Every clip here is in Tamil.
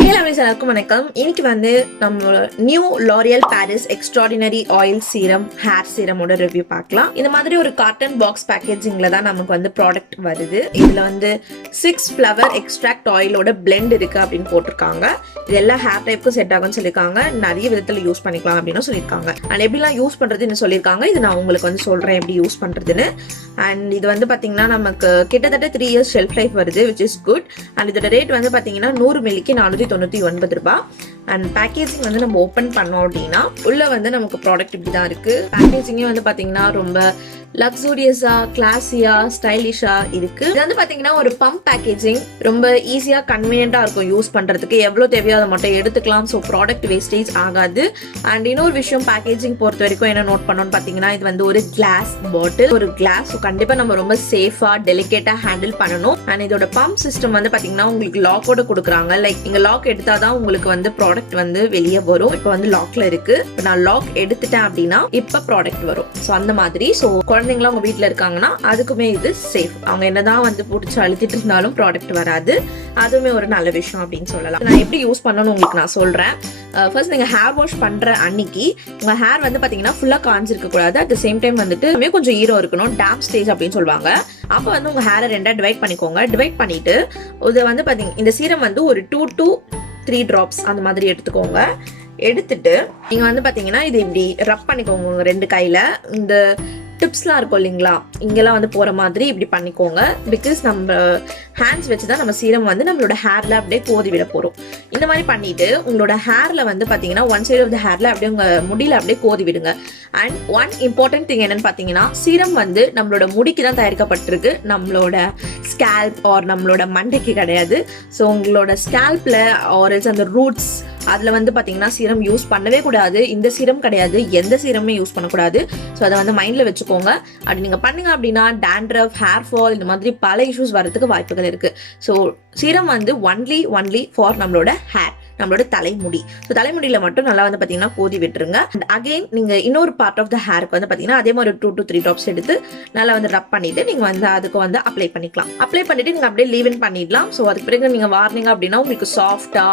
எல்லாருக்கும் வணக்கம். இன்னைக்கு வந்து நம்மளோட new L'Oreal Paris extraordinary oil serum hair சீரமோட ரிவ்யூ பார்க்கலாம். இந்த மாதிரி ஒரு காட்டன் பாக்ஸ் பேக்கேஜிங்ல தான் நமக்கு வந்து ப்ராடக்ட் வருது. இதுல வந்து 6 ஃப்ளவர் எக்ஸ்ட்ராக்ட் ஆயிலோட பிளெண்ட் இருக்கு அப்படின்னு போட்டிருக்காங்க. இது எல்லா ஹேர் டைப்புக்கும் செட் ஆகும்னு சொல்லியிருக்காங்க. நிறைய விதத்துல யூஸ் பண்ணிக்கலாம் அப்படின்னு சொல்லியிருக்காங்க. அண்ட் எப்படிலாம் யூஸ் பண்றதுன்னு சொல்லியிருக்காங்க. இது நான் உங்களுக்கு வந்து சொல்றேன் எப்படி யூஸ் பண்றதுன்னு. அண்ட் இது வந்து பாத்தீங்கன்னா நமக்கு கிட்டத்தட்ட 3 இயர்ஸ் ஷெல்ஃப் லைஃப் வருது, விச் இஸ் குட். அண்ட் இதோட ரேட் வந்து பாத்தீங்கன்னா 100 மில்லிக்கு 499 ரூபாய். அண்ட் பேக்கேஜிங் வந்து நம்ம ஓப்பன் பண்ணோம் அப்படின்னா உள்ள வந்து நமக்கு ப்ராடக்ட் இப்படி தான் இருக்கு. பேக்கேஜிங்கே வந்து பாத்தீங்கன்னா ரொம்ப லக்ஸூரியஸா, கிளாஸியா, ஸ்டைலிஷா இருக்கு. இது வந்து பாத்தீங்கன்னா ஒரு பம்ப் பேக்கேஜிங், ரொம்ப ஈஸியா கன்வீனியன்டா இருக்கும் யூஸ் பண்றதுக்கு. எவ்வளவு தேவையோ அதை மட்டும் எடுத்துக்கலாம். ஸோ ப்ராடக்ட் வேஸ்டேஜ் ஆகாது. அண்ட் இன்னொரு விஷயம் பேக்கேஜிங் பொறுத்த வரைக்கும் என்ன நோட் பண்ணணும்னு பாத்தீங்கன்னா, இது வந்து ஒரு கிளாஸ் பாட்டில், ஒரு கிளாஸ். ஸோ கண்டிப்பா நம்ம ரொம்ப சேஃபா டெலிகேட்டா ஹேண்டில் பண்ணணும். அண்ட் இதோட பம்ப் சிஸ்டம் வந்து பாத்தீங்கன்னா உங்களுக்கு லாக்கோட கொடுக்குறாங்க. லைக் நீங்க லாக் எடுத்தாதான் உங்களுக்கு வந்து ப்ராடக்ட் வந்து வெளியே வரும். இப்போ வந்து லாக்ல இருக்கு. இப்போ நான் லாக் எடுத்துட்டேன் அப்படின்னா இப்ப ப்ராடக்ட் வரும். ஸோ அந்த மாதிரி. ஸோ குழந்தைங்களா உங்க வீட்டுல இருக்காங்கன்னா அதுக்குமே இது சேஃப். அவங்க என்னதான் வந்து பிடிச்சி அழுத்திட்டு இருந்தாலும் ப்ராடக்ட் வராது. அதுவுமே ஒரு நல்ல விஷயம் அப்படின்னு சொல்லலாம். நான் எப்படி யூஸ் பண்ணணும்னு உங்களுக்கு நான் சொல்றேன். ஃபர்ஸ்ட் நீங்க ஹேர் வாஷ் பண்ற அன்னைக்கு உங்க ஹேர் வந்து பாத்தீங்கன்னா ஃபுல்லா காஞ்சிருக்க கூடாது. அட் த சேம் டைம் வந்துட்டு கொஞ்சம் ஈரம் இருக்கணும். டேம்ப் ஸ்டேஜ் அப்படின்னு சொல்லுவாங்க. அப்ப வந்து உங்க ஹேரை 2 டிவைட் பண்ணிக்கோங்க. டிவைட் பண்ணிட்டு இது வந்து பாத்தீங்க இந்த சீரம் வந்து ஒரு 2 to 3 டிராப்ஸ் அந்த மாதிரி எடுத்துக்கோங்க. எடுத்துட்டு நீங்க வந்து பாத்தீங்கன்னா இது இப்படி ரப் பண்ணிக்கோங்க உங்க 2 கையில. இந்த டிப்ஸ்லாம் இருக்கும் இல்லைங்களா, இங்கெல்லாம் வந்து போற மாதிரி இப்படி பண்ணிக்கோங்க. பிகாஸ் நம்ம ஹேண்ட்ஸ் வச்சுதான் நம்ம சீரம் வந்து நம்மளோட ஹேர்ல அப்படியே கோதி விட போறோம். இந்த மாதிரி பண்ணிட்டு உங்களோட ஹேர்ல வந்து பாத்தீங்கன்னா ஒன் சைடு ஆஃப் த ஹேர்ல அப்படியே உங்க முடியில அப்படியே கோதி விடுங்க. அண்ட் ஒன் இம்பார்ட்டன்ட் திங் என்னன்னு பாத்தீங்கன்னா, சீரம் வந்து நம்மளோட முடிக்கு தான் தயாரிக்கப்பட்டிருக்கு, நம்மளோட ஸ்கேல்ப் ஆர் நம்மளோட மண்டைக்கு கிடையாது. ஸோ உங்களோட ஸ்கேல்ப்ல ஆர் அந்த ரூட்ஸ் அதுல வந்து பாத்தீங்கன்னா சீரம் யூஸ் பண்ணவே கூடாது. இந்த சீரம் கிடையாது, எந்த சீரமே யூஸ் பண்ணக்கூடாது. ஸோ அதை வந்து மைண்ட்ல வச்சுக்கோங்க. அப்படி நீங்க பண்ணீங்க அப்படின்னா டேண்ட்ரஃப், ஹேர் ஃபால் இந்த மாதிரி பல இஷ்யூஸ் வரதுக்கு வாய்ப்புகள் இருக்கு. ஸோ சீரம் வந்து ஒன்லி ஃபார் நம்மளோட ஹேர், நம்மளோட தலைமுடி. ஸோ தலைமுடியில மட்டும் நல்லா வந்து பாத்தீங்கன்னா கோதி விட்டுருங்க. அண்ட் அகைன் நீங்க இன்னொரு பார்ட் ஆஃப் த ஹேருக்கு வந்து பாத்தீங்கன்னா அதே மாதிரி 2 to 3 ட்ராப்ஸ் எடுத்து நல்லா வந்து ரப் பண்ணிட்டு நீங்க வந்து அதுக்கு வந்து அப்ளை பண்ணிக்கலாம். அப்ளை பண்ணிட்டு நீங்க அப்படியே லீவ் இன் பண்ணிடலாம். ஸோ அதுக்கு பிறகு நீங்க வார்னிங்க அப்படின்னா உங்களுக்கு சாஃப்டா,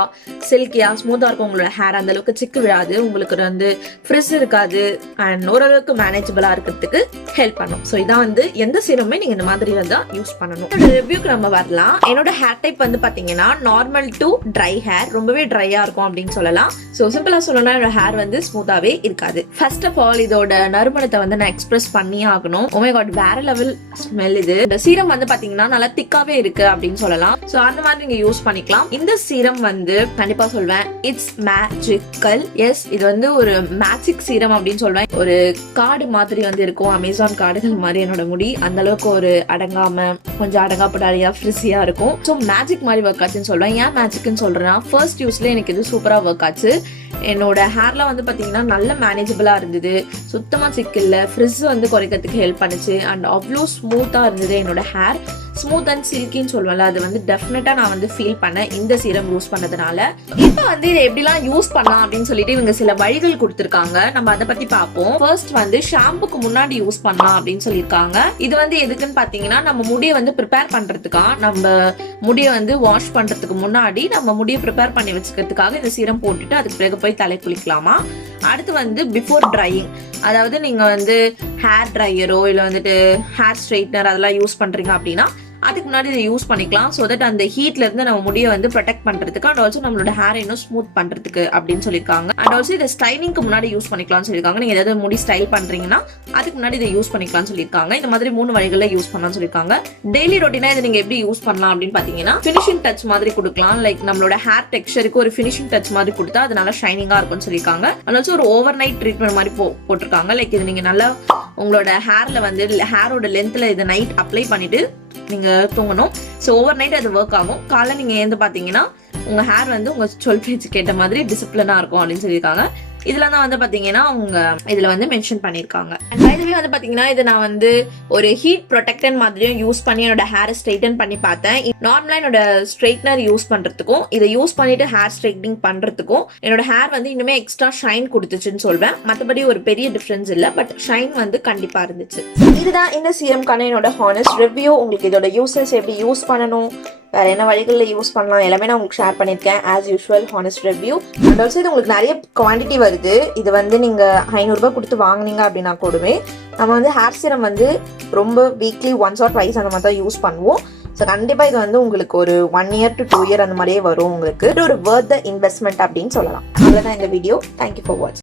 சில்கியா, ஸ்மூத்தா இருக்கும் உங்களோட ஹேர். அந்த அளவுக்கு சிக்கு விழாது, உங்களுக்கு வந்து ஃப்ரிஸ் இருக்காது. அண்ட் ஓரளவுக்கு மேனேஜபிளா இருக்கிறதுக்கு ஹெல்ப் பண்ணும். ஸோ இதான் வந்து எந்த சீரமே நீங்க இந்த மாதிரி வந்து யூஸ் பண்ணணும். ரிவ்யூக்கு நம்ம வரலாம். என்னோட ஹேர் டைப் வந்து பாத்தீங்கன்னா நார்மல் டு ட்ரை ஹேர், ரொம்பவே ட்ரையா இருக்கும் அப்படின்னு சொல்லலாம். சோ சிம்பிளா சொல்லணும்னா என்னோட ஹேர் வந்து ஸ்மூத்தாவே இருக்காது. ஃபர்ஸ்ட் ஆஃப் ஆல் இதோட நறுமணத்தை வந்து நான் எக்ஸ்பிரஸ் பண்ணியே ஆகணும். ஓ மை காட், வேற லெவல் ஸ்மெல் இது. இந்த சீரம் வந்து பாத்தீங்கன்னா நல்லா திக்காவே இருக்கு அப்படின்னு சொல்லலாம். சோ அந்த மாதிரி நீங்க யூஸ் பண்ணிக்கலாம். இந்த சீரம் வந்து கண்டிப்பா சொல்வேன் இட்ஸ் மேஜிக்கல். எஸ், இது வந்து ஒரு மேஜிக் சீரம் அப்படின்னு சொல்வேன். ஒரு காடு மாதிரி வந்து இருக்கும், அமேசான் காடுகள் மாதிரி என்னோட முடி. அந்த அளவுக்கு ஒரு அடங்காம கொஞ்சம் அடங்காப்படாரியா ஃப்ரிஸியா இருக்கும். சோ மேஜிக் மாதிரி ஒர்க் ஆச்சுன்னு சொல்வேன். ஏன் மேஜிக்னு சொல்றேன்னா, ஃபர்ஸ்ட் யூஸ்ல எனக்கு இது சூப்பரா ஒர்க் ஆச்சு. என்னோட ஹேர்ல வந்து பாத்தீங்கன்னா நல்ல மேனேஜபிளா இருந்தது, சுத்தமா சிக்கல்ல, ஃப்ரிஸ் வந்து குறைக்கிறதுக்கு ஹெல்ப் பண்ணுச்சு. அண்ட் அவ்வளோ ஸ்மூத்தா இருந்தது என்னோட ஹேர். ஸ்மூத் அண்ட் சில்கின்னு சொல்லுவேன்ல, அது வந்து டெஃபினட்டா நான் வந்து ஃபீல் பண்ணேன் இந்த சீரம் யூஸ் பண்ணதுனால. இப்போ வந்து இதை எப்படிலாம் யூஸ் பண்ணலாம் அப்படின்னு சொல்லிட்டு இவங்க சில வழிகள் கொடுத்துருக்காங்க. நம்ம அதை பத்தி பார்ப்போம். ஃபர்ஸ்ட் வந்து ஷாம்புக்கு முன்னாடி யூஸ் பண்ணலாம் அப்படின்னு சொல்லியிருக்காங்க. இது வந்து எதுக்குன்னு பாத்தீங்கன்னா, நம்ம முடியை வந்து ப்ரிப்பேர் பண்றதுக்கா, நம்ம முடியை வந்து வாஷ் பண்றதுக்கு முன்னாடி நம்ம முடியை ப்ரிப்பேர் பண்ணி வச்சுக்கிறதுக்காக இந்த சீரம் போட்டுட்டு அதுக்கு பிறகு போய் தலை குளிக்கலாமா. அடுத்து வந்து பிஃபோர் ட்ரையிங், அதாவது நீங்க வந்து ஹேர் ட்ரையரோ இல்ல வந்துட்டு ஹேர் ஸ்ட்ரைட்னர் அதெல்லாம் யூஸ் பண்றீங்க அப்படின்னா அதுக்கு முன்னாடி இதை யூஸ் பண்ணிக்கலாம். ஸோ தட் அந்த ஹீட்ல இருந்து நம்ம முடியை வந்து ப்ரொடெக்ட் பண்றதுக்கு அண்ட் ஆல்சோ நம்மளோட ஹேர் இன்னும் ஸ்மூத் பண்றதுக்கு அப்படின்னு சொல்லியிருக்காங்க. அண்ட் ஆல்சோ இதை ஸ்டைலிங்க்கு முன்னாடி யூஸ் பண்ணிக்கலாம்னு சொல்லியிருக்காங்க. நீங்க ஏதாவது முடி ஸ்டைல் பண்றீங்கன்னா அதுக்கு முன்னாடி இதை யூஸ் பண்ணிக்கலாம்னு சொல்லியிருக்காங்க. இந்த மாதிரி 3 வழிகள்ல யூஸ் பண்ணலாம்னு சொல்லியிருக்காங்க. டெய்லி ரொட்டீனா இதை நீங்க எப்படி யூஸ் பண்ணலாம் அப்படின்னு பாத்தீங்கன்னா, ஃபினிஷிங் டச் மாதிரி கொடுக்கலாம். லைக் நம்மளோட ஹேர் டெக்ஸ்சருக்கு ஒரு ஃபினிஷிங் டச் மாதிரி கொடுத்தா அது நல்லா ஷைனிங்கா இருக்கும்னு சொல்லியிருக்காங்க. அண்ட் ஆல்சோ ஒரு ஓவர் நைட் ட்ரீட்மெண்ட் மாதிரி போட்டிருக்காங்க. லைக் இது நீங்க நல்லா உங்களோட ஹேர்ல வந்து ஹேரோட லென்த்ல இதை நைட் அப்ளை பண்ணிட்டு நீங்க தூங்கணும். ஸோ ஓவர் நைட் அது ஒர்க் ஆகும். காலைல நீங்க ஏந்து பாத்தீங்கன்னா உங்க ஹேர் வந்து உங்க சொல் பேச்சு கேட்ட மாதிரி டிசிப்ளினா இருக்கும் அப்படின்னு சொல்லியிருக்காங்க. இதுல தான் வந்து பாத்தீங்கன்னா அவங்க இதுல வந்து மென்ஷன் பண்ணிருக்காங்க. இதுவே வந்து பாத்தீங்கன்னா இது நான் வந்து ஒரு ஹீட் ப்ரொடெக்டர் மாதிரியும் யூஸ் பண்ணி என்னோட ஹேர் ஸ்ட்ரைட்டன் பண்ணி பார்த்தேன். நார்மலா என்னோட ஸ்ட்ரைட்னர் யூஸ் பண்றதுக்கும் இதை யூஸ் பண்ணிட்டு ஹேர் ஸ்ட்ரைட்னிங் பண்றதுக்கும் என்னோட ஹேர் வந்து இன்னுமே எக்ஸ்ட்ரா ஷைன் கொடுத்துச்சுன்னு சொல்வேன். மற்றபடி ஒரு பெரிய டிஃபரன்ஸ் இல்லை, பட் ஷைன் வந்து கண்டிப்பா இருந்துச்சு. இதுதான் இந்த சீரம்கான என்னோட ஹானஸ்ட் ரிவ்யூ. உங்களுக்கு இதோட யூசஸ் எப்படி யூஸ் பண்ணணும், வேற என்ன வழிகளில் யூஸ் பண்ணலாம் எல்லாமே நான் உங்களுக்கு ஷேர் பண்ணியிருக்கேன். As usual honest review. And also இது உங்களுக்கு நிறைய குவான்டிட்டி வருது. இது வந்து நீங்கள் 500 ரூபாய் கொடுத்து வாங்குனீங்க அப்படின்னா கூடவே நம்ம வந்து ஹேர் சீரம் வந்து ரொம்ப வீக்லி ஒன்ஸ் ஆர் ட்வைஸ் அந்த மாதிரி தான் யூஸ் பண்ணுவோம். ஸோ கண்டிப்பாக இது வந்து உங்களுக்கு ஒரு 1 year to 2 year அந்த மாதிரியே வரும். உங்களுக்கு ஒரு வர்த் த இன்வெஸ்ட்மெண்ட் அப்படின்னு சொல்லலாம். அவ்வளோதான் இந்த வீடியோ. தேங்க்யூ ஃபார் வாட்சிங்.